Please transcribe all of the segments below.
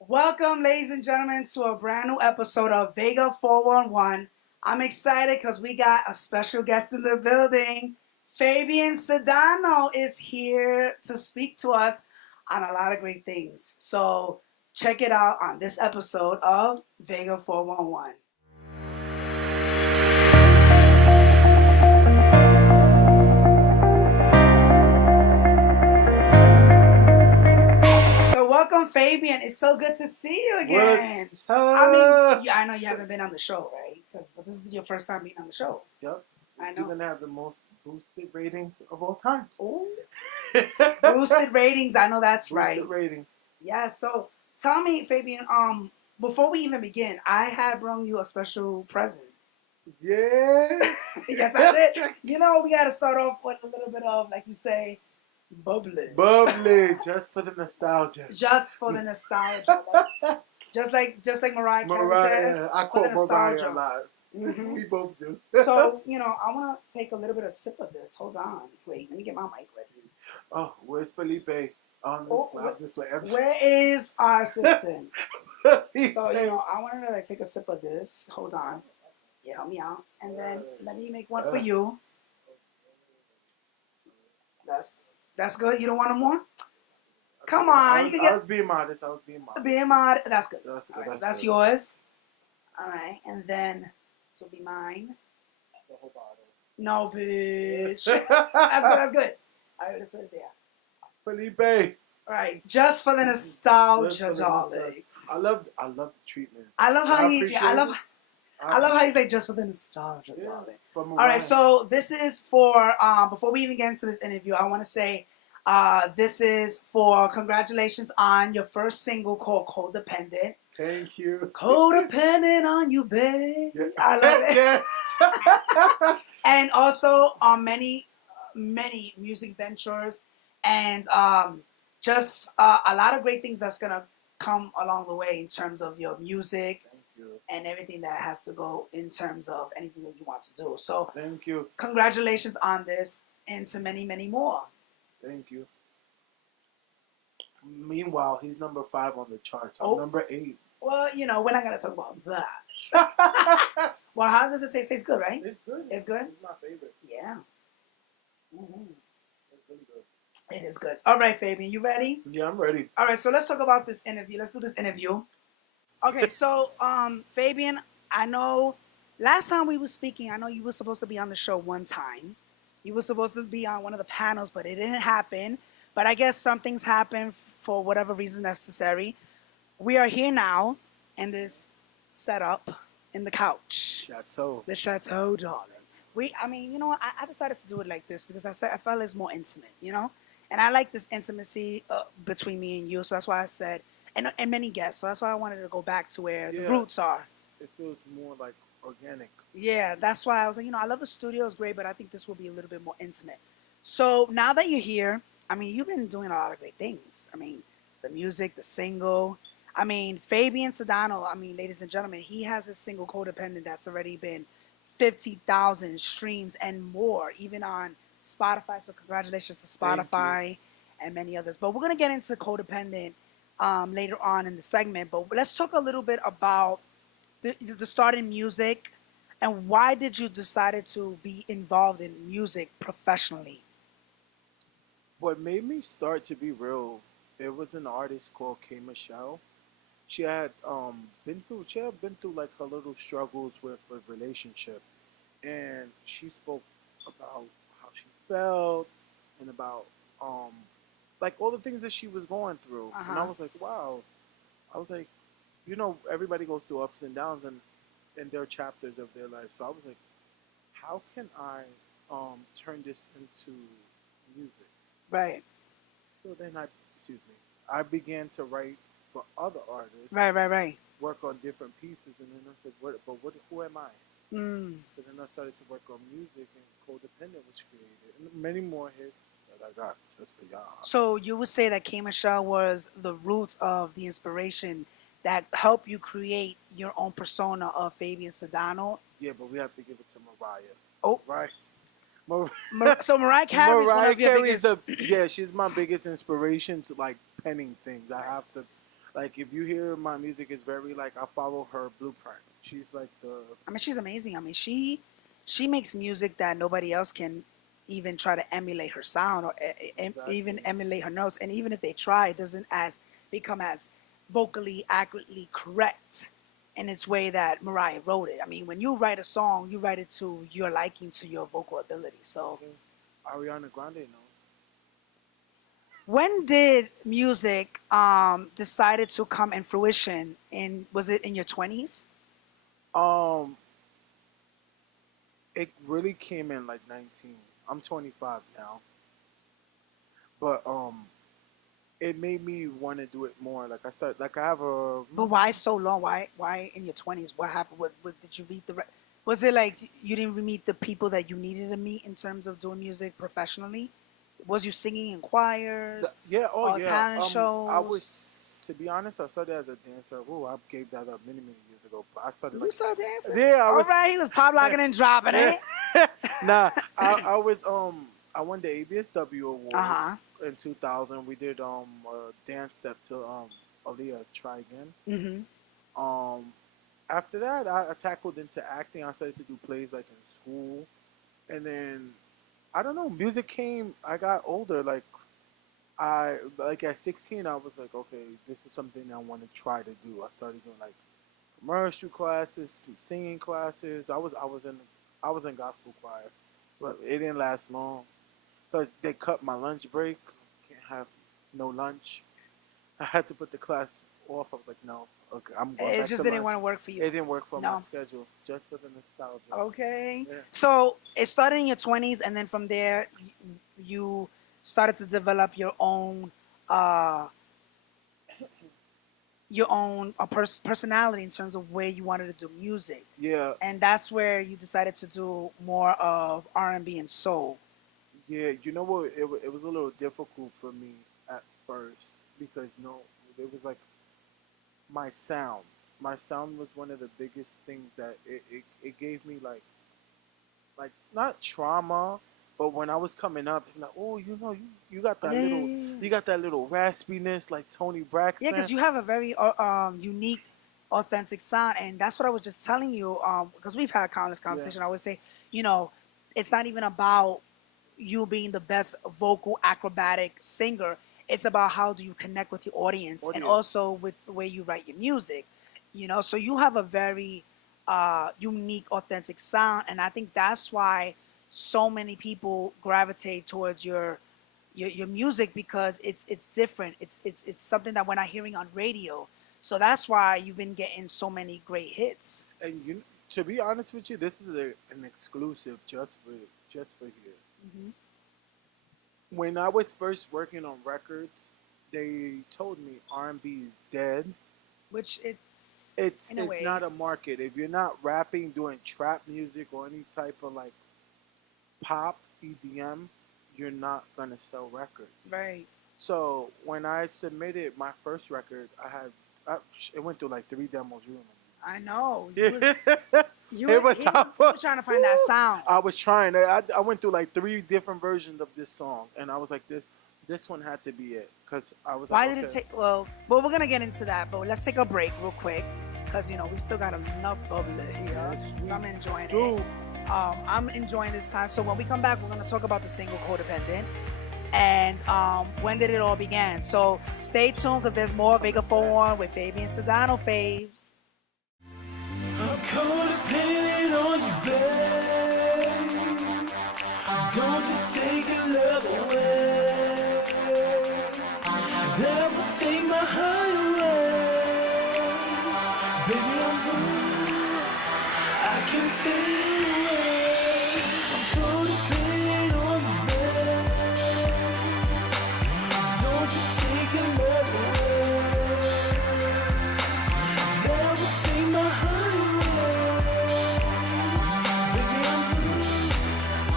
Welcome, ladies and gentlemen, to a brand new episode of Vega411. I'm excited because we got a special guest in the building. Fabian Cedeno is here to speak to us on a lot of great things. So check it out on this episode of Vega411. So welcome, Fabian. It's so good to see you again. What's up? I mean, I know you haven't been on the show, right? But this is your first time being on the show. Yep. I You're know. gonna have the most boosted ratings of all time. Ooh. Boosted ratings. I know that's right. Boosted rating. Yeah. So tell me, Fabian. Before we even begin, I had brought you a special present. Yeah. Yes, I did. You know, we got to start off with a little bit of, like you say, bubbly. Bubbly, just for the nostalgia. Just for the nostalgia. just like Mariah Carey says. I for the quote Mariah nostalgia. a lot. Mhm. We both do. So, I want to take a little bit of sip of this. Hold on. Wait, let me get my mic ready. Oh, where's Felipe? Where is our assistant? So, I wanted to take a sip of this. Hold on. Yeah, help me out. And then let me make one for you. That's good. You don't want no more? Come on. You can get... I was being modest. Being mod. That's good. That's good. All right, so That's that's good. yours. All right. And then this will be mine. The whole bottle. No, bitch. That's good. All right, let's put it there. Felipe. All right, just for the nostalgia, darling. I love the treatment. I love how I love how you say just for the nostalgia, Yeah. darling. All right, so this is for before we even get into this interview, I want to say this is for congratulations on your first single called Codependant. Thank you. Codependent on you, babe. Yeah. I love it. Yeah. And also on many music ventures and just a lot of great things that's gonna come along the way in terms of your music. Thank you. And everything that has to go in terms of anything that you want to do. So Thank you. congratulations on this and to many more. Thank you. Meanwhile, he's number 5 on the charts. I'm Oh. number 8. Well, we're not gonna talk about that. Well, how does it taste? Tastes good, right? It's good. It's good? It's my favorite. Yeah, Mm-hmm. It's really good. it is good. All right, Fabian, you ready? Yeah, I'm ready. All right, so let's talk about this interview. Let's do this interview. Okay, so Fabian, I know last time we were speaking, I know you were supposed to be on the show one time. You were supposed to be on one of the panels, but it didn't happen. But I guess some things happened for whatever reason necessary. We are here now in this setup in the couch. Chateau. The chateau, darling. You know what? I decided to do it like this because I felt it's more intimate, And I like this intimacy between me and you, so that's why I said, and many guests, so that's why I wanted to go back to where the roots are. It feels more like organic. Yeah, that's why I was like, I love the studio, it's great, but I think this will be a little bit more intimate. So now that you're here, you've been doing a lot of great things. The music, the single. Fabian Cedeno, ladies and gentlemen, he has a single Codependent that's already been 50,000 streams and more, even on Spotify. So congratulations to Spotify and many others. But we're going to get into Codependant later on in the segment. But let's talk a little bit about the start in music and why did you decide to be involved in music professionally? What made me start, to be real, it was an artist called K. Michelle. She had been through like her little struggles with a relationship, and she spoke about how she felt and about like all the things that she was going through. And I was like, wow. I was like, everybody goes through ups and downs and their chapters of their life. So I was like, how can I turn this into music? Right. So then I began to write for other artists. Right. Work on different pieces, and then I said, who am I? So then I started to work on music, and Codependant was created, and many more hits that I got just for y'all. So you would say that K. Michelle was the root of the inspiration that helped you create your own persona of Fabian Cedeno? Yeah, but we have to give it to Mariah. Oh. Right. So Mariah Carey is one of your biggest... she's my biggest inspiration to like penning things. I have to Like if you hear my music, it's very like I follow her blueprint. She's like the I mean, she's amazing. I mean, she makes music that nobody else can even try to emulate her sound or even exactly. emulate her notes. And even if they try, it doesn't as become as vocally accurately correct in its way that Mariah wrote it. I mean, when you write a song, you write it to your liking, to your vocal ability. So, Okay. Ariana Grande when did music decided to come in fruition? In was it in your 20s? knows. It really came in like 19. I'm 25 now, but it made me want to do it more. Like I start, like I have a But why so long? Why in your 20s? What happened? What did you read was it like you didn't meet the people that you needed to meet in terms of doing music professionally? Was you singing in choirs yeah, oh or yeah. talent I shows? was, to be honest, I started as a dancer. Oh, I gave that up many years ago. But I started You like, started dancing? yeah, I All was. right, he was pop locking and dropping Yeah. it. Nah, I was I won the ABSW Uh awards huh. in 2000. We did a dance step to Aaliyah Try Again. Mm-hmm. Um, After that, I tackled into acting. I started to do plays like in school, and then I don't know. Music came. I got older. Like I like at 16, I was like, okay, this is something I want to try to do. I started doing like commercial classes, singing classes. I was in gospel choir, but it didn't last long. So they cut my lunch break. Can't have no lunch. I had to put the class off. I was like, no, okay, I'm going It back just to didn't lunch. want to work for It you. didn't work for my No. schedule, just for the nostalgia. Okay. Yeah, So it started in your 20s, and then from there, you started to develop uh, your own personality in terms of where you wanted to do music, yeah, and that's where you decided to do more of R&B and soul. yeah. You know what? It was a little difficult for me at first because no, it was like my sound. My sound was one of the biggest things that it gave me like not trauma, but when I was coming up, like, oh, you got Oh, that yeah, yeah, little yeah, yeah. you got that little raspiness like Tony Yeah, Braxton. because you have a very unique, authentic sound, and that's what I was just telling you. Because we've had countless Yeah. conversations. I would say, you know, it's not even about you being the best vocal acrobatic singer. It's about how do you connect with your audience and Audience. also with the way you write your music. So you have a very unique, authentic sound, and I think that's why so many people gravitate towards your music because it's different. It's something that we're not hearing on radio. So that's why you've been getting so many great hits. And to be honest with you, this is an exclusive just for here. Hmm. When I was first working on records, they told me R&B is dead. Which it's It's in a it's way not a market. If you're not rapping, doing trap music or any type of like pop EDM, you're not gonna sell records. very. So when I submitted my first record, it went through like three demos. You I know you remember? was you It was he was trying to find that sound. I was trying. I went through like three different versions of this song, and I was like, this one had to be it because I was like, Why did it okay, take? Well, we're gonna get into that, but let's take a break real quick because we still got enough bubble here. yes, we I'm enjoying do. it. I'm enjoying this time. So when we come back, we're gonna talk about the single "Codependant" and when did it all begin. So stay tuned because there's more Vega411 with Fabian Cedeno faves. I'm codependent on you, babe. Don't you take your love away. That will take my heart away. Baby, I'm hooked. I can't stay away. I'm codependent on you, babe. Don't you take your love away. That will take my heart away. Baby, I'm hooked.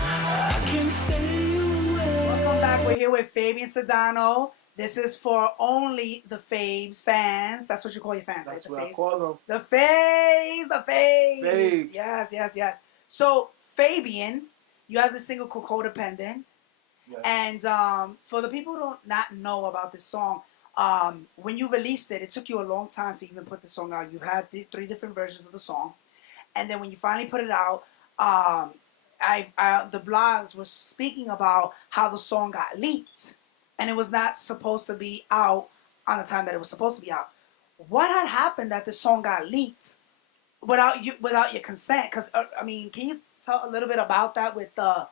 I can't stay Welcome back. We're away. here with Fabian Cedeno. This is for only the Faves fans. That's what you call your fans, right? That's The what I Faves. call them. The Faves. The Faves. Faves. Yes, yes, yes. So Fabian, you have the single called "Codependent," Yes. and for the people who don't not know about this song, when you released it, it took you a long time to even put the song out. You had the three different versions of the song, and then when you finally put it out, the blogs were speaking about how the song got leaked, and it was not supposed to be out on the time that it was supposed to be out. What had happened that the song got leaked without your consent? Because I mean, can you tell a little bit about that with the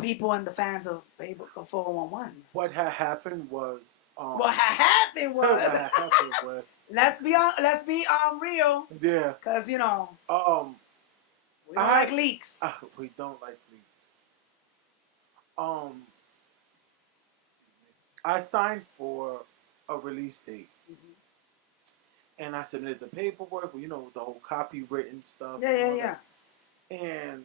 people and the fans of Vega411? What had happened was, What had happened what was had happened was, let's be real, yeah, because you know um, we don't like leaks. we don't like leaks. Um, I signed for a release date, and I submitted the paperwork, the whole copywritten stuff Yeah, and yeah, all yeah. that. And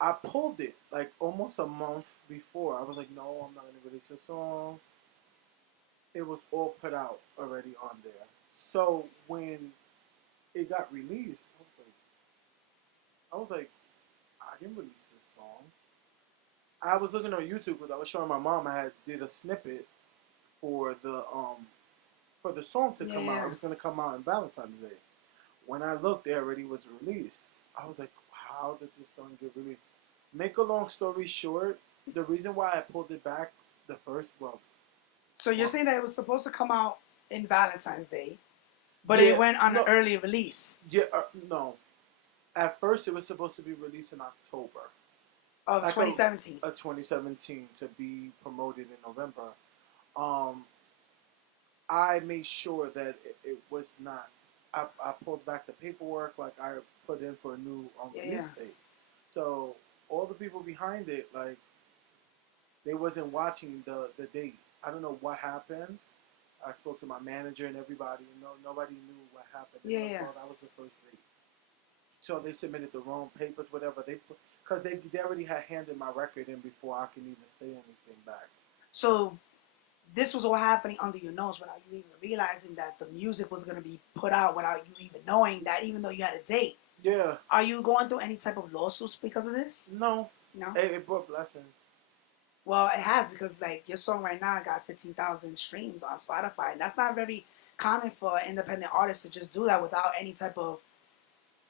I pulled it like almost a month before. I was like, no, I'm not gonna release a song. It was all put out already on there. So when it got released, I was like, I didn't release this song. I was looking on YouTube because I was showing my mom I had did a snippet for the song to Yeah, come out. yeah. It was gonna come out on Valentine's Day. When I looked, it already was released. I was like, how did this song get released? Make a long story short, the reason why I pulled it back the first, So you're well, saying that it was supposed to come out in Valentine's Day, but it yeah, went on an no, early release yeah, no. At first, it was supposed to be released in October, of like 2017. a 2017 to be promoted in November. Um, I made sure that it was not. I pulled back the paperwork, like I put in for a new Yeah, yeah. release date. So all the people behind it, like they wasn't watching the date. I don't know what happened. I spoke to my manager and everybody. No, nobody knew what happened. They Yeah, were like, yeah. "Oh, that was the first date." So they submitted the wrong papers, whatever they put, because they already had handed my record in before I can even say anything back. So this was all happening under your nose without you even realizing that the music was going to be put out without you even knowing that, even though you had a date. Yeah, Are you going through any type of lawsuits because of this? no, No. it brought blessings. Well, it has, because like your song right now got 15,000 streams on Spotify, and that's not very common for independent artists to just do that without any type of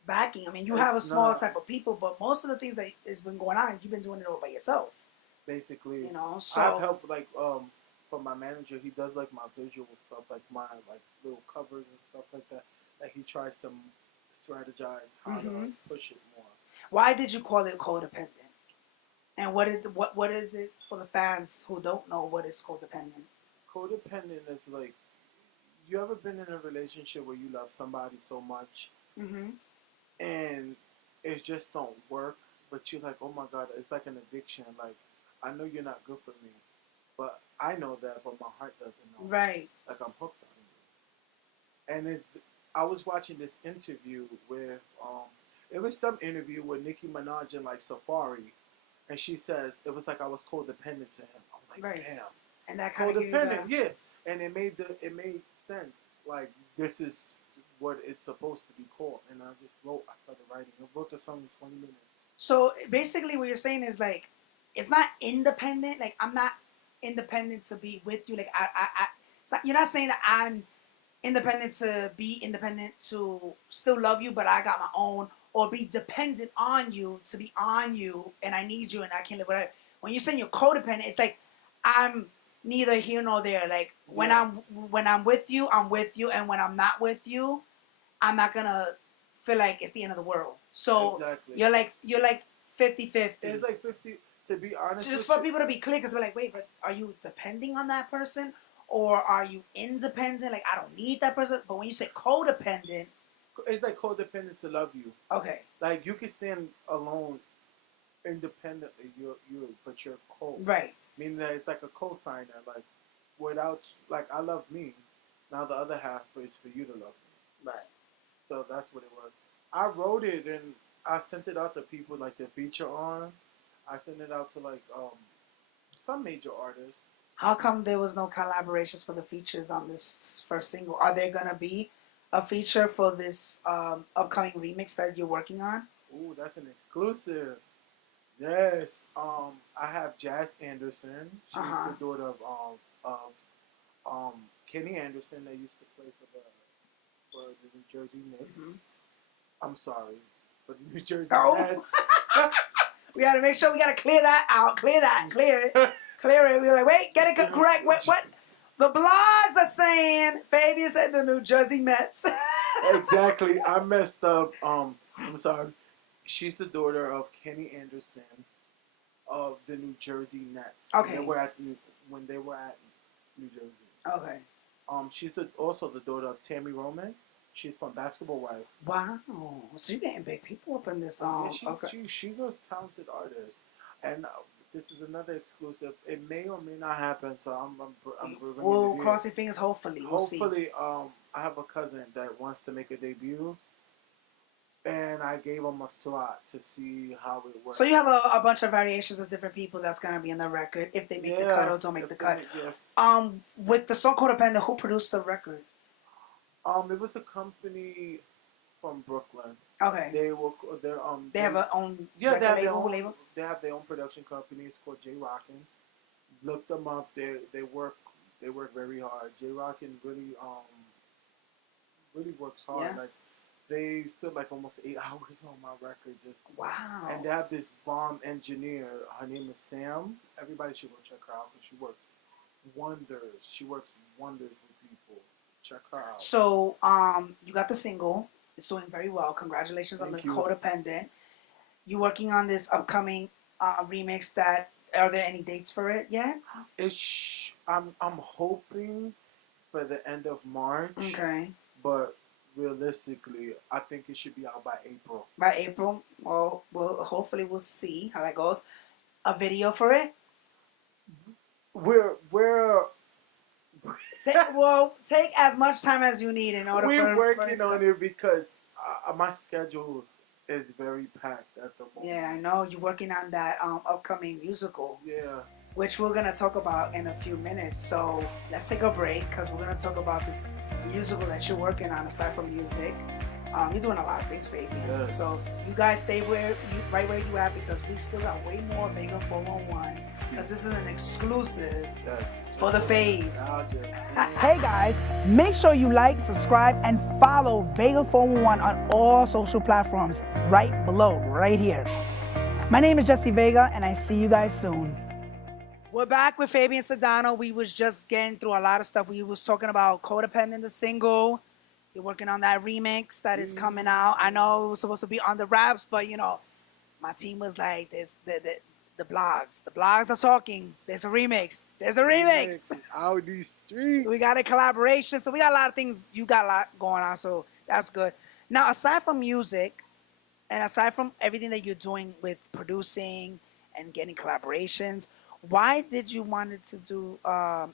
backing. I mean, you have a small Nah, type of people, but most of the things that has been going on, you've been doing it all by yourself. basically, You know, I've so helped like from my manager. He does like my visual stuff, like my like little covers and stuff like that. Like he tries to strategize how to hmm like push it more. why did you call it codependent? And what is it for the fans who don't know what is codependent? Codependent is like, you ever been in a relationship where you love somebody so much hmm and it just don't work, but you're like, oh my god, it's like an addiction. Like, I know you're not good for me, but I know that, but my heart doesn't know. Right. Like I'm hooked on you. And I was watching this interview with it was some interview with Nicki Minaj and like Safari, and she says it was like I was codependent to him. I was like, Right. damn, And that kind of gave you codependent, the yeah. And it made sense. Like this is what it's supposed to be called. And I started writing. I wrote the song in 20 minutes. So basically, what you're saying is like, it's not independent. Like I'm not independent to be with you. Like it's not, you're not saying that I'm independent to be independent to still love you, but I got my own, or be dependent on you to be on you, and I need you, and I can't live without. When you're saying you're codependent, it's like I'm neither here nor there. Like Yeah, when I'm with you, I'm with you, and when I'm not with you, I'm not gonna feel like it's the end of the world. So exactly. you're like 50-50. It's like 50. To be honest Just with for you, people to be clear, because they're like, wait, but are you depending on that person, or are you independent? Like, I don't need that person. But when you say codependent, it's like codependent to love you. okay, Like you can stand alone independently. But you're co. right, Meaning that it's like a co-signer. Like without, like I love me. Now the other half is for you to love me. right. So that's what it was. I wrote it and I sent it out to people like to feature on. I sent it out to like some major artists. How come there was no collaborations for the features on this first single? Are there gonna be a feature for this upcoming remix that you're working on? Ooh, that's an exclusive. Yes. I have Jazz Anderson. Uh She's huh. the daughter of Kenny Anderson that used to play for the New Jersey Knicks. Hmm. I'm sorry, for the New Jersey Oh. Nets. We got to make sure we got to clear that out. Clear that. Clear it. Clear it. We're like, wait, get it correct. What? The blogs are saying Fabian said the New Jersey Mets. Exactly. I messed up. I'm sorry. She's the daughter of Kenny Anderson of the New Jersey Nets. Okay. When they were at New Jersey. Okay. She's also the daughter of Tammy Roman. She's from Basketball Wife. Wow. So you're getting big people up in this Yeah, okay. she's a talented artist, and this is another exclusive. It may or may not happen, so I'm We'll cross your fingers. Hopefully, we'll see. Hopefully, I have a cousin that wants to make a debut, and I gave him a slot to see how it works. So you have a bunch of variations of different people that's gonna be in the record if they make the cut or don't make the cut. With the song Codependant, who produced the record? It was a company from Brooklyn. Okay. They have their own they have their label. They have their own production company. It's called J Rockin'. Look them up. They work very hard. J Rockin' really works hard. Yeah. Like they spent like almost 8 hours on my record. Just wow. And they have this bomb engineer. Her name is Sam. Everybody should go check her out because she works wonders. She works wonders with people. Check her out. So you got the single. It's doing very well. Congratulations on the Codependant. You working on this upcoming remix that are there any dates for it yet? I'm hoping for the end of March. Okay. But realistically, I think it should be out by April. By April? Well, hopefully we'll see how that goes. A video for it? We're take as much time as you need in order we're working on it because my schedule is very packed at the moment. Yeah, I know. You're working on that upcoming musical. Yeah. Which we're going to talk about in a few minutes. So let's take a break because we're going to talk about this musical that you're working on aside from music. You're doing a lot of things, baby. Yes. So you guys stay right where you at because we still got way more Vega411 because this is an exclusive for the faves. Hey guys, make sure you like, subscribe, and follow Vega411 on all social platforms right below, right here. My name is Jesse Vega, and I see you guys soon. We're back with Fabian Cedeno. We was just getting through a lot of stuff. We was talking about Codependant, the single. You're working on that remix that is coming out. I know it was supposed to be on the raps, but you know, my team was like, "There's the blogs. The blogs are talking. There's a remix. There's a remix. Out these streets. We got a collaboration. So we got a lot of things. You got a lot going on. So that's good. Now, aside from music, and aside from everything that you're doing with producing and getting collaborations, why did you wanted to do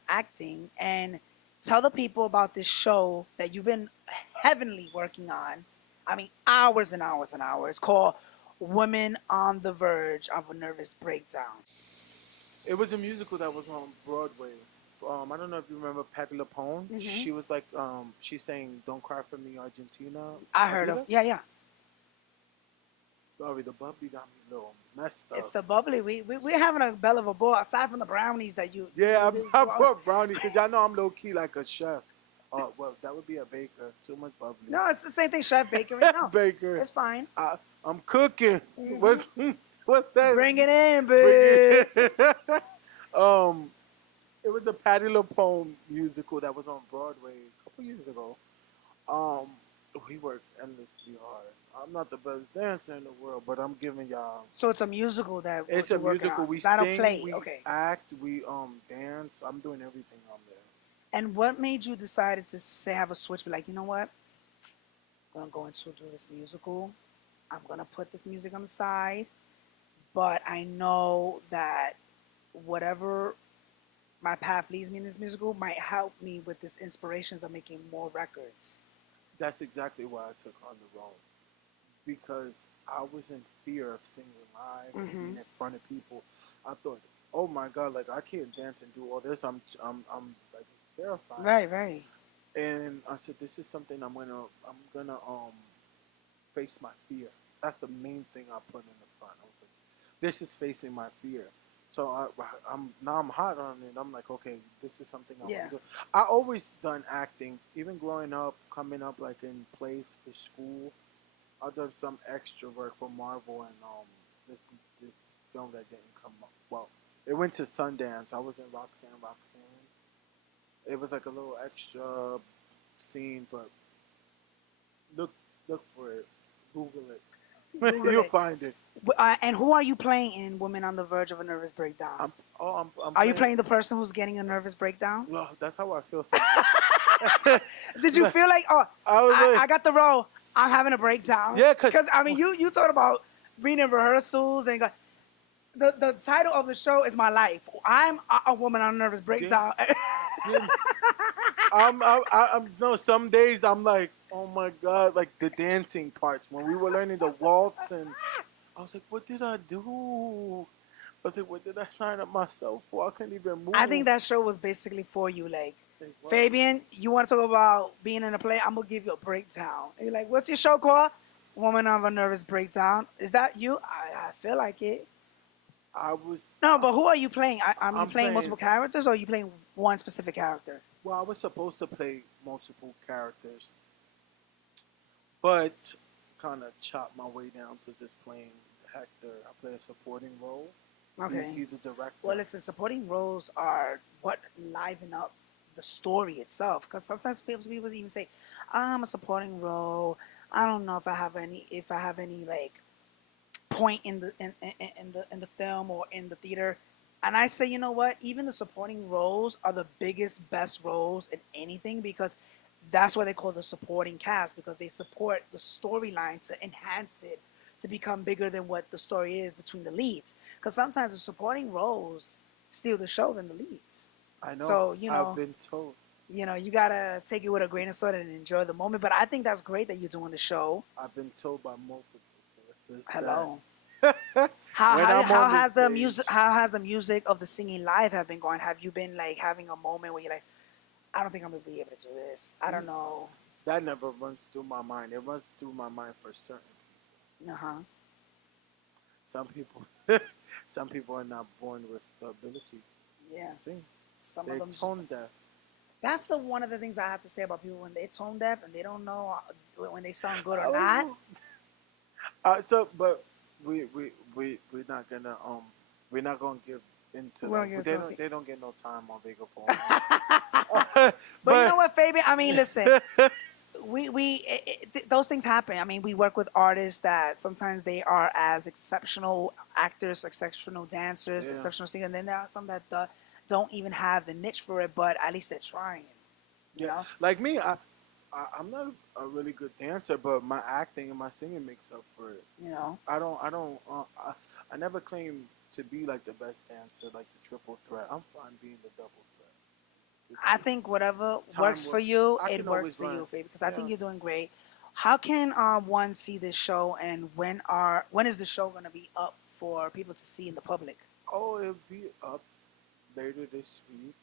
acting? And tell the people about this show that you've been heavily working on. I mean, hours and hours and hours. Called Women on the Verge of a Nervous Breakdown. It was a musical that was on Broadway. I don't know if you remember Patti LuPone. Mm-hmm. She was like, she sang "Don't Cry for Me, Argentina." I heard of. Yeah. Sorry, the bubbly got me a little messed up. It's the bubbly. We're having a bell of a ball aside from the brownies that you. Yeah, I put brownies because y'all know I'm low key like a chef. Well, that would be a baker. Too much bubbly. No, it's the same thing, chef. Baker right now. Baker. It's fine. I'm cooking. Mm-hmm. What's that? Bring it in, babe. It was the Patti LuPone musical that was on Broadway a couple years ago. We worked endlessly hard. I'm not the best dancer in the world, but I'm giving y'all. So it's a musical that it's a musical. We sing, sing, play. we act, we dance. I'm doing everything on there. And what made you decide to say have a switch? Be like, you know what? I'm going to do this musical. I'm gonna put this music on the side, but I know that whatever my path leads me in this musical might help me with this inspirations of making more records. That's exactly why I took on the role, because I was in fear of singing live and being in front of people. I thought, oh my God, like I can't dance and do all this. I'm like terrified. Right. And I said, this is something I'm gonna face my fear. That's the main thing I put in the front. I was like, this is facing my fear. So I'm hot on it. I'm like, okay, this is something I want Yeah. to do. I always done acting, even growing up, coming up like in plays for school. I done some extra work for Marvel and this this film that didn't come up. Well, it went to Sundance. I was in Roxanne. It was like a little extra scene, but look look for it, Google it, Google you'll it. find it. And who are you playing in Women on the Verge of a Nervous Breakdown? I'm Are you playing. playing the person who's getting a nervous breakdown? Well, that's how I feel sometimes. Did you feel like, oh, I was I like, got the role, I'm having a breakdown? yeah, Because, I mean, you talked about being in rehearsals and the title of the show is My Life. I'm a woman on a nervous yeah, breakdown. yeah. I'm no. Some days I'm like, oh my god, like the dancing parts when we were learning the waltz, and I was like, what did I do? I was like, what did I sign up myself for? I couldn't even I think move. that show was basically for you. Like, Like, what? Fabian, you want to talk about being in a play? I'm going to give you a breakdown. And you're like, what's your show called? Woman of a Nervous Breakdown. Is that you? I feel like it. I was, No, but who are you playing? Are you I'm playing playing. multiple characters or are you playing one specific character? Well, I was supposed to play multiple characters, but kind of chopped my way down to just playing Hector. I play a supporting role. Okay. He's a Well, director. listen, supporting roles are what liven up the story itself. Because sometimes people even say, "I'm a supporting role. I don't know if I have any like point in the film or in the theater." And I say, you know what? Even the supporting roles are the biggest, best roles in anything because that's why they call the supporting cast because they support the storyline to enhance it to become bigger than what the story is between the leads. Because sometimes the supporting roles steal the show than the leads. I know. So I've been told. you gotta take it with a grain of salt and enjoy the moment. But I think that's great that you're doing the show. I've been told by multiple sources Hello. that How when how, I'm how on the has the music stage, how has the music of the singing live have been going? Have you been like having a moment where you're like, I don't think I'm gonna be able to do this. I don't know. that never runs through my mind. It runs through my mind for certain Uh huh. people. Some people, some people are not born with the ability Yeah. to sing. Some of They're them just. tone deaf. That's the one of the things I have to say about people when they're tone deaf and they don't know when they sound good or not. Oh. So, but we're not gonna we're not gonna give into We don't get they associated. don't get no time on Vega411. But you know what, Fabian? I mean, listen, those things happen. I mean, we work with artists that sometimes they are as exceptional actors, exceptional dancers, Yeah. exceptional singers, and then there are some that don't even have the niche for it, but at least they're trying. You Yeah, know? like me, I'm not a really good dancer, but my acting and my singing makes up for it. You know. I never claim to be like the best dancer, like the triple threat. I'm fine being the double threat. I think whatever Time works for will, you, I it can works always for learn. you, Fabian, because I Yeah. think you're doing great. How can one see this show, and when is the show gonna be up for people to see in the public? Oh, it'll be up later this week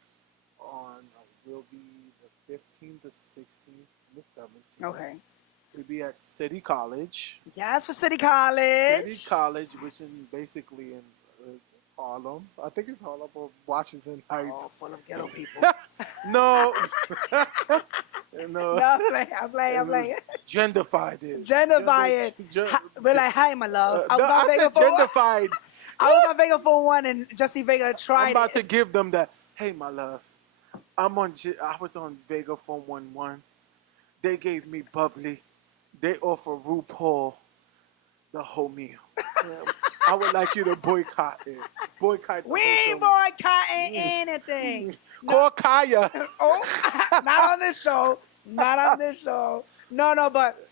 on will be the 15th, the 16th, the 17th. Okay. We'll be at City College. Yes, for City City College. College, which is basically in Harlem. I think it's Harlem or Washington Heights. Oh, full of ghetto people. No, No, no, I'm playing, I'm playing. genderfied it. Genderfy it. We're like, hi, my loves. I was no, on I Vega said 41. genderfied. I was on Vega 41 and Jesse Vega tried I'm about to it. give them that. Hey, my loves, I was on Vega411. They gave me bubbly. They offer RuPaul the whole meal. I would like you to boycott it. Boycott the We whole ain't boycotting anything. Call Kaya. Oh, not on this show. Not on this show. No, but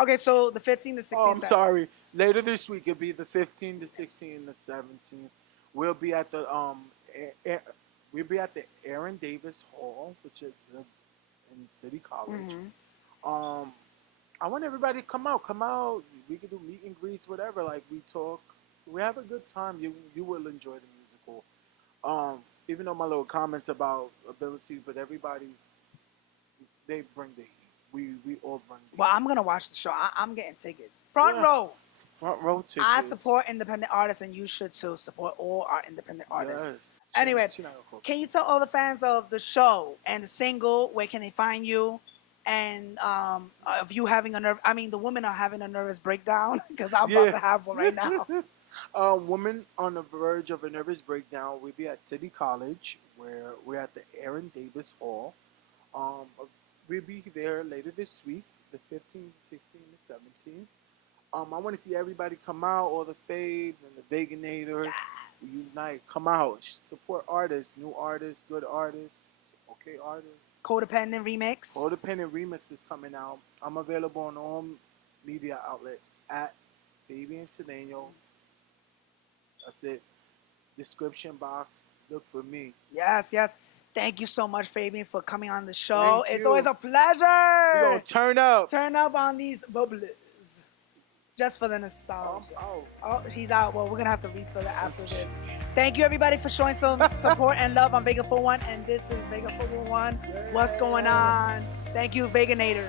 okay. So the 15th, the 16th. Oh, I'm sorry. Later this week, it'll be the 15th, the 16th, and the 17th. We'll be at the we'll be at the Aaron Davis Hall, which is in City College. I want everybody to come out. Come out. We can do meet and greets, whatever. Like we talk. We have a good time. You will enjoy the musical. Even though my little comments about abilities, but everybody they bring the heat. We all bring the Well, heat. I'm gonna watch the show. I'm getting tickets. Front Yeah. row. Front row I tickets. support independent artists, and you should too support all our independent artists. Yes. Anyway, She not gonna cook. can you tell all the fans of the show and the single where can they find you? And of you having a nerve, I mean, the women are having a nervous breakdown because I'm about Yeah. to have one right now. Woman on the verge of a nervous breakdown. We'll be at City College, where we're at the Aaron Davis Hall. Um, we'll be there later this week, the 15th, 16th, and 17th. I want to see everybody come out, all the faves and the Veganators. Unite, come out, support artists, new artists, good artists, okay artists. Codependent remix. Codependant Remix is coming out. I'm available on all media outlets at Fabian Cedeno. That's it. Description box. Look for me. Yes, yes. Thank you so much, Fabian, for coming on the show. Thank It's you. always a We're gonna pleasure. turn up. Turn up on these bubbles. Just for the nostalgia. Oh, he's out. Well, we're going to have to refill it after this. Thank you, everybody, for showing some support and love on Vega411. And this is Vega411. What's going on? Thank you, Veganators.